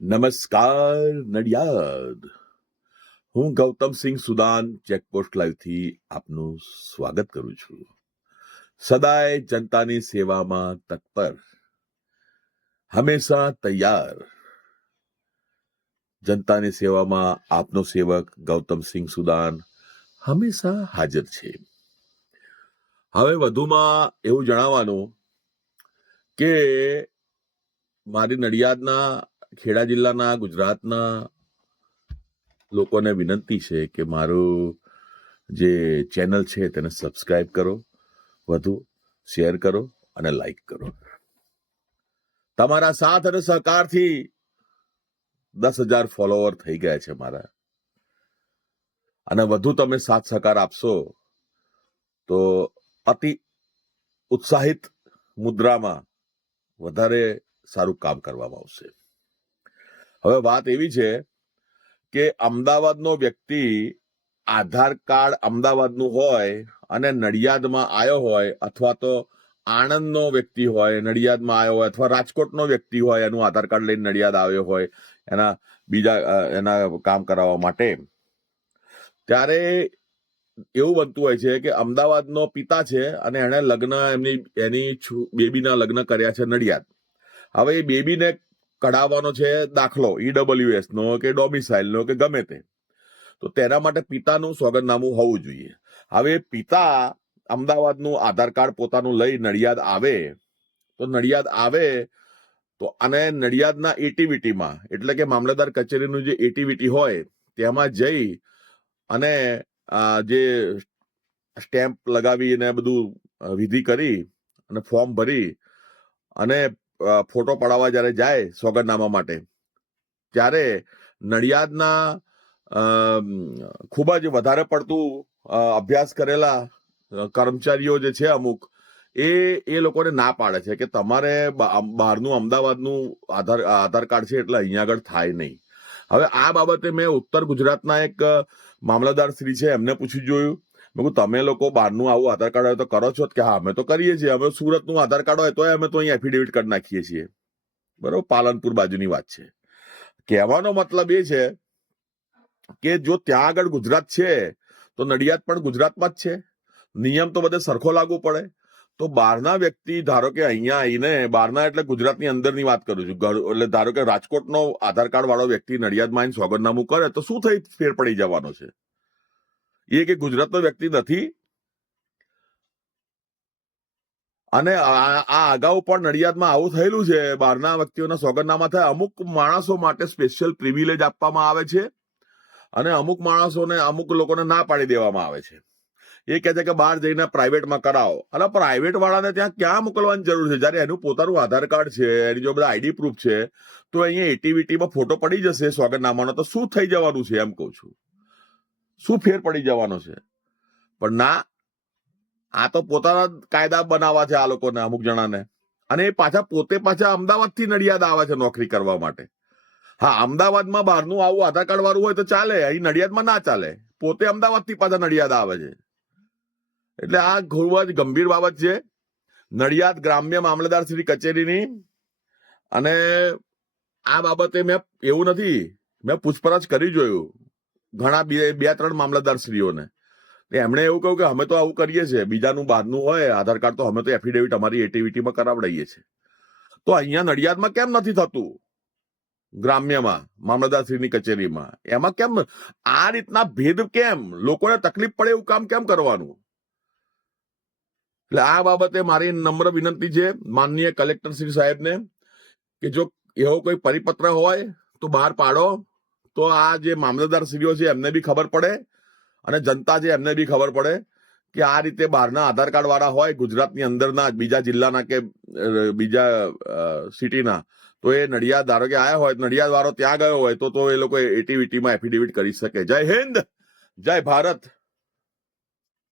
નમસ્કાર નડિયાદ. હું Gautamsinh Sudan checkpost લાઈવથી આપનું સ્વાગત કરું છું. સદાય જનતાની સેવામાં તત્પર, હંમેશા તૈયાર. જનતાની સેવામાં આપનો સેવક ગૌતમસિંહ સુદાન હંમેશા હાજર છે. હવે વધુમાં એવું જણાવવાનું કે મારી નડિયાદના, ખેડા જિલ્લાના, ગુજરાતના લોકોને વિનંતી છે કે મારું જે ચેનલ છે તેને સબસ્ક્રાઇબ કરો, વધુ શેર કરો અને લાઈક કરો. તમારા સાથ અને સહકારથી 10,000 ફોલોવર થઈ ગયા છે મારા, અને વધુ તમે સાથ સહકાર આપશો તો અતિ ઉત્સાહિત મુદ્રામાં વધારે સારું કામ કરવામાં આવશે. હવે વાત એવી છે કે અમદાવાદનો વ્યક્તિ આધાર કાર્ડ અમદાવાદનું હોય અને નડિયાદમાં આવ્યો હોય, અથવા તો આણંદનો વ્યક્તિ હોય નડિયાદમાં આવ્યો હોય, અથવા રાજકોટનો વ્યક્તિ હોય એનું આધાર કાર્ડ લઈને નડિયાદ આવ્યો હોય એના એના કામ કરાવવા માટે, ત્યારે એવું બનતું હોય છે કે અમદાવાદનો પિતા છે અને એણે લગ્ન એની બેબીના લગ્ન કર્યા છે નડિયાદ. હવે એ બેબીને કઢાવવાનો છે દાખલો EWS નો કે ડોમિસાઇલ નો કે ગમે તે, તો તેના માટે પિતાનું સોગંદનામું હોવું જોઈએ. હવે પિતા અમદાવાદનું આધાર કાર્ડ પોતાનું લઈ નડિયાદ આવે તો અને નડિયાદના એટીવીટીમાં, એટલે કે મામલતદાર કચેરીનું જે એટીવીટી હોય તેમાં જઈ અને જે સ્ટેમ્પ લગાવીને બધું વિધિ કરી અને ફોર્મ ભરી અને ફોટો પડાવવા જ્યારે જાય સોગંદનામા માટે, ત્યારે નડિયાદના ખૂબ જ વધારે પડતું અભ્યાસ કરેલા કર્મચારીઓ જે છે અમુક, એ લોકોને ના પાડે છે કે તમારે બહારનું અમદાવાદનું આધાર કાર્ડ છે એટલે અહીંયા આગળ થાય નહીં. હવે આ બાબતે મેં ઉત્તર ગુજરાતના એક મામલતદાર શ્રી છે એમને પૂછી જોયું. મેં કહ્યું તમે લોકો બહારનું આવું આધાર કાર્ડ હોય તો કરો છો? કે હા અમે તો કરીએ છીએ. અમે સુરતનું આધાર કાર્ડ હોય તો અમે તો અહીં એફિડેવિટ કરી નાખીએ છીએ. બરોબર, પાલનપુર બાજુની વાત છે. કહેવાનો મતલબ એ છે કે જો ત્યાં આગળ ગુજરાત છે તો નડિયાદ પણ ગુજરાતમાં જ છે. નિયમ તો બધે સરખો લાગુ પડે. તો બહારના વ્યક્તિ, ધારો કે અહીંયા આવીને, બહારના એટલે ગુજરાતની અંદરની વાત કરું છું, એટલે ધારો કે રાજકોટનો આધાર કાર્ડ વાળો વ્યક્તિ નડિયાદમાં આવીને સોગંદનામું કરે તો શું થઈ ફેર પડી જવાનો છે? એ કે ગુજરાતનો વ્યક્તિ નથી. અને આ અગાઉ પણ નડિયાદમાં આવું થયેલું છે. બહારના વ્યક્તિઓના સોગંદનામા થાય. અમુક માણસો માટે સ્પેશિયલ પ્રિવિલેજ આપવામાં આવે છે અને અમુક માણસોને, અમુક લોકોને ના પાડી દેવામાં આવે છે. એ કહે છે કે બહાર જઈને પ્રાઇવેટમાં કરાવો. અને પ્રાઇવેટ વાળાને ત્યાં ક્યાં મોકલવાની જરૂર છે? જ્યારે એનું પોતાનું આધાર કાર્ડ છે, એની જો બધા આઈડી પ્રૂફ છે, તો અહીંયા એટીવીટીમાં ફોટો પડી જશે સોગંદનામાનો, તો શું થઈ જવાનું છે? એમ કહું છું, શું ફેર પડી જવાનો છે? પણ ના, આ તો પોતાના કાયદા બનાવવા છે આ લોકોને, અમુક જણાને. અને એ પાછા અમદાવાદથી નડિયાદ આવે છે નોકરી કરવા માટે. હા, અમદાવાદમાં બહારનું આવું આધાર કાર્ડ વાળું હોય તો ચાલે, અહીં નડિયાદમાં ના ચાલે. પોતે અમદાવાદથી પાછા નડિયાદ આવે છે. એટલે આ ખૂબ જ ગંભીર બાબત છે નડિયાદ ગ્રામ્ય મામલતદાર શ્રી કચેરીની. અને આ બાબતે મેં એવું નથી, મેં પૂછપરછ કરી જોયું ઘણા 2-3 મામલતદાર શ્રીઓને. એમણે એવું કહ્યું કે અમે તો આવું કરીએ છીએ, બીજાનું બહારનું હોય આધાર કાર્ડ તો અમે તો એફિડેવિટ અમારી એટીવીટીમાં કરાવડાવીએ છીએ. તો અહીંયા નડિયાદમાં કેમ નથી થતું? ગ્રામ્યમાં મામલતદારશ્રીની કચેરીમાં એમાં કેમ આ રીતના ભેદ? કેમ લોકોને તકલીફ પડે એવું કામ કેમ કરવાનું? એટલે આ બાબતે મારી નમ્ર વિનંતી છે માનનીય કલેક્ટર શ્રી સાહેબને કે જો એવો કોઈ પરિપત્ર હોય તો બહાર પાડો, તો આ જે મામલતદાર શ્રીઓ છે એમને બી ખબર પડે અને જનતા છે એમને બી ખબર પડે કે આ રીતે બહારના આધાર કાર્ડ વાળા હોય ગુજરાતની અંદરના, બીજા જિલ્લાના કે બીજા સિટીના, તો એ નડિયાદ ધારો કે આયા હોય, નડિયાદ વાળો ત્યાં ગયો હોય તો એ લોકો એટીવીટીમાં એફિડેવિટ કરી શકે. જય હિન્દ, જય ભારત.